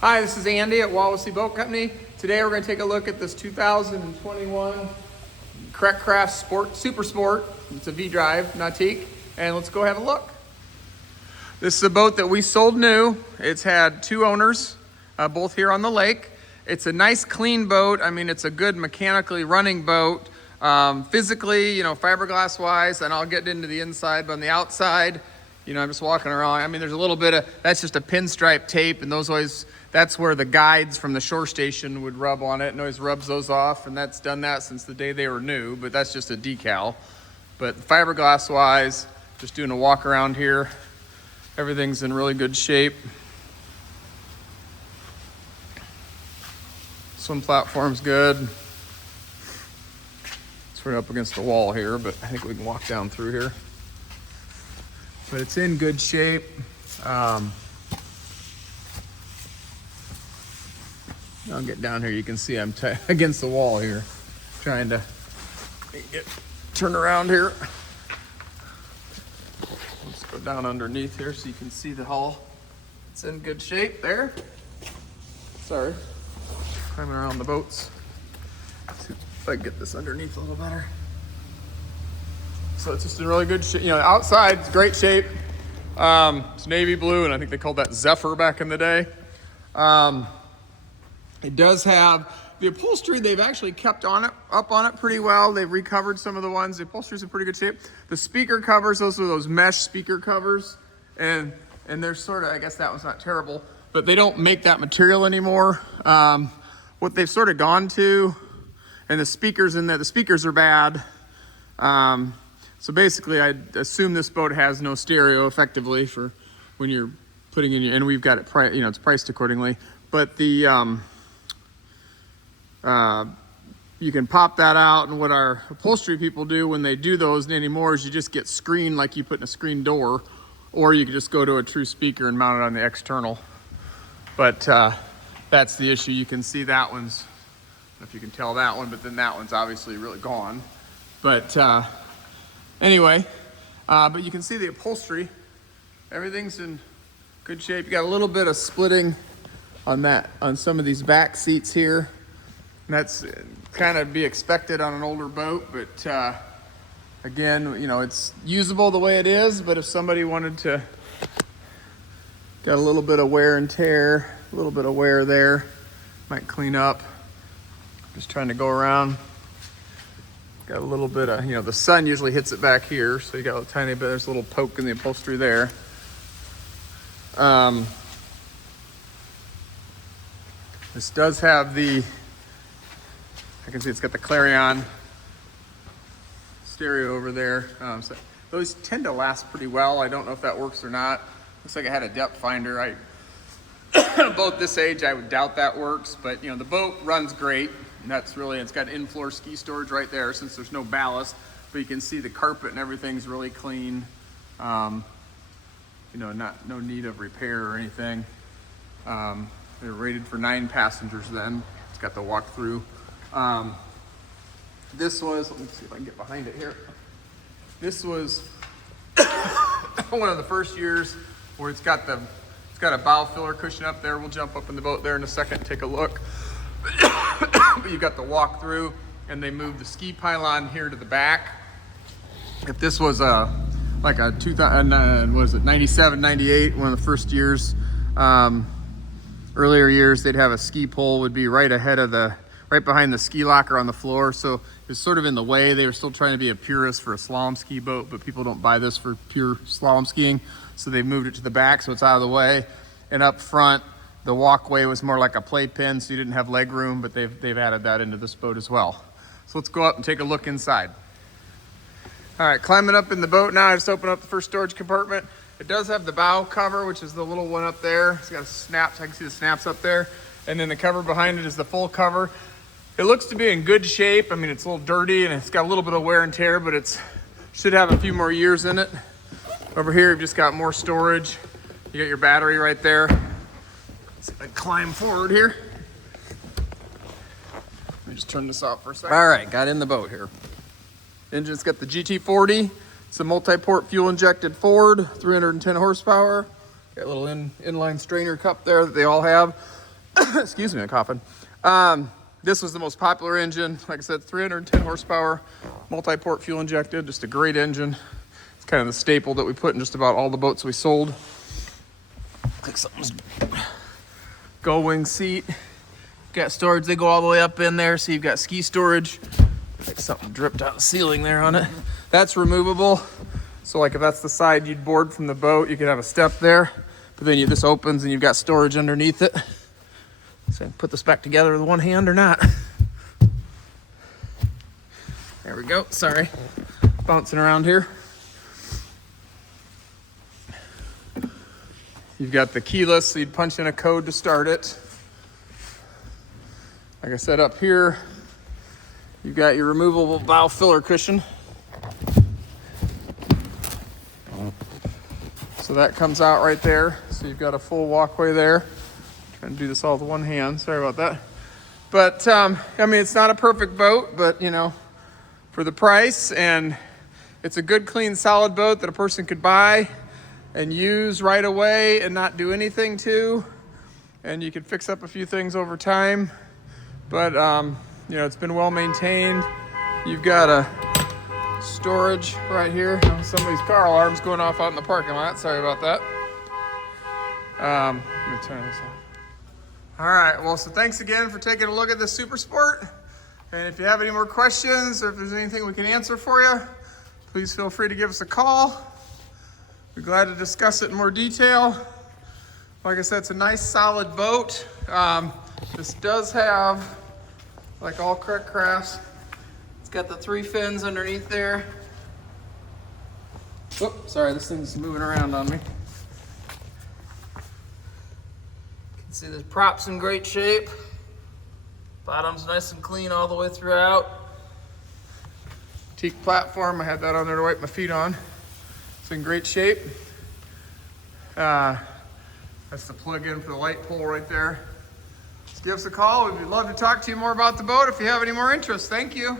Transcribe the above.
Hi, this is Andy at Wawasee Boat Company. Today we're going to take a look at this 2021 Craft Sport Super Sport. It's a V-Drive Nautique, and let's go have a look. This is a boat that we sold new. It's had two owners, both here on the lake. It's a nice clean boat. I mean, it's a good mechanically running boat. Physically, fiberglass wise, and I'll get into the inside, but on the outside, I'm just walking around. I mean, there's a little bit of, that's just a pinstripe tape, and that's where the guides from the shore station would rub on it, and always rubs those off, and that's done that since the day they were new, but that's just a decal. But fiberglass wise, just doing a walk around here, everything's in really good shape. Swim platform's good. It's right up against the wall here, but I think we can walk down through here. But it's in good shape. I'll get down here. You can see I'm against the wall here, trying to turn around here. Let's go down underneath here so you can see the hull. It's in good shape there. Sorry, climbing around the boats. See if I can get this underneath a little better. So it's just in really good shape. Outside it's great shape. It's navy blue, and I think they called that Zephyr back in the day. It does have the upholstery. They've actually kept up on it pretty well. They've recovered some of the ones. The upholstery's in pretty good shape. The speaker covers, those are those mesh speaker covers, and they're sort of, I guess that one's not terrible, but they don't make that material anymore. What they've sort of gone to, and the speakers in there, the speakers are bad. So basically, I assume this boat has no stereo effectively for when you're putting in and we've got it, it's priced accordingly. But the you can pop that out, and what our upholstery people do when they do those anymore is you just get screen like you put in a screen door, or you can just go to a true speaker and mount it on the external. But that's the issue. You can see that one's, I don't know if you can tell that one, but then that one's obviously really gone. But anyway, but you can see the upholstery. Everything's in good shape. You got a little bit of splitting on some of these back seats here. And that's kind of be expected on an older boat, but again, it's usable the way it is, but if somebody wanted to, got a little bit of wear and tear, a little bit of wear there, might clean up. Just trying to go around. Got a little bit of, the sun usually hits it back here, so you got a tiny bit, there's a little poke in the upholstery there. This does have I can see it's got the Clarion stereo over there. So those tend to last pretty well. I don't know if that works or not. Looks like I had a depth finder. Boat this age, I would doubt that works, but the boat runs great. And that's really, it's got in-floor ski storage right there since there's no ballast, but you can see the carpet and everything's really clean. No need of repair or anything. They're rated for 9 passengers then. It's got the walk-through. This was, let me see if I can get behind it here. This was one of the first years where it's got a bow filler cushion up there. We'll jump up in the boat there in a second and take a look. But you got the walk through, and they moved the ski pylon here to the back. If this was like a 97, 98, one of the first years, earlier years, they'd have a ski pole would be right behind the ski locker on the floor. So it was sort of in the way. They were still trying to be a purist for a slalom ski boat, but people don't buy this for pure slalom skiing. So they moved it to the back so it's out of the way. And up front, the walkway was more like a playpen, so you didn't have leg room, but they've added that into this boat as well. So let's go up and take a look inside. All right, climbing up in the boat now. I just opened up the first storage compartment. It does have the bow cover, which is the little one up there. It's got a snaps. I can see the snaps up there. And then the cover behind it is the full cover. It looks to be in good shape. I mean, it's a little dirty and it's got a little bit of wear and tear, but it should have a few more years in it. Over here, you've just got more storage. You got your battery right there. Let's see if I can climb forward here. Let me just turn this off for a second. All right, got in the boat here. Engine's got the GT40. It's a multi-port fuel injected Ford, 310 horsepower. Got a little inline strainer cup there that they all have. Excuse me, I'm coughing. This was the most popular engine. Like I said, 310 horsepower, multi-port fuel injected, just a great engine. It's kind of the staple that we put in just about all the boats we sold. Looks like something's gull wing seat. Got storage, they go all the way up in there, so you've got ski storage. Like something dripped out the ceiling there on it. That's removable. So like if that's the side you'd board from the boat, you could have a step there, but then this opens and you've got storage underneath it. So I can put this back together with one hand or not. There we go, sorry. Bouncing around here. You've got the keyless, so you'd punch in a code to start it. Like I said, up here, you've got your removable bow filler cushion. So that comes out right there. So you've got a full walkway there. Trying to do this all with one hand, sorry about that. But, I mean, it's not a perfect boat, but, you know, for the price, and it's a good, clean, solid boat that a person could buy and use right away and not do anything to. And you could fix up a few things over time. But, you know, it's been well maintained. You've got a storage right here. Somebody's car alarm's going off out in the parking lot. Sorry about that. Let me turn this on. All right, well, so thanks again for taking a look at this Super Sport. And if you have any more questions or if there's anything we can answer for you, please feel free to give us a call. We're glad to discuss it in more detail. Like I said, it's a nice solid boat. This does have, like all Creek Crafts, it's got the 3 fins underneath there. Whoop, sorry, this thing's moving around on me. You can see the prop's in great shape. Bottom's nice and clean all the way throughout. Teak platform, I had that on there to wipe my feet on. It's in great shape. That's the plug-in for the light pole right there. Just give us a call. We'd love to talk to you more about the boat if you have any more interest. Thank you.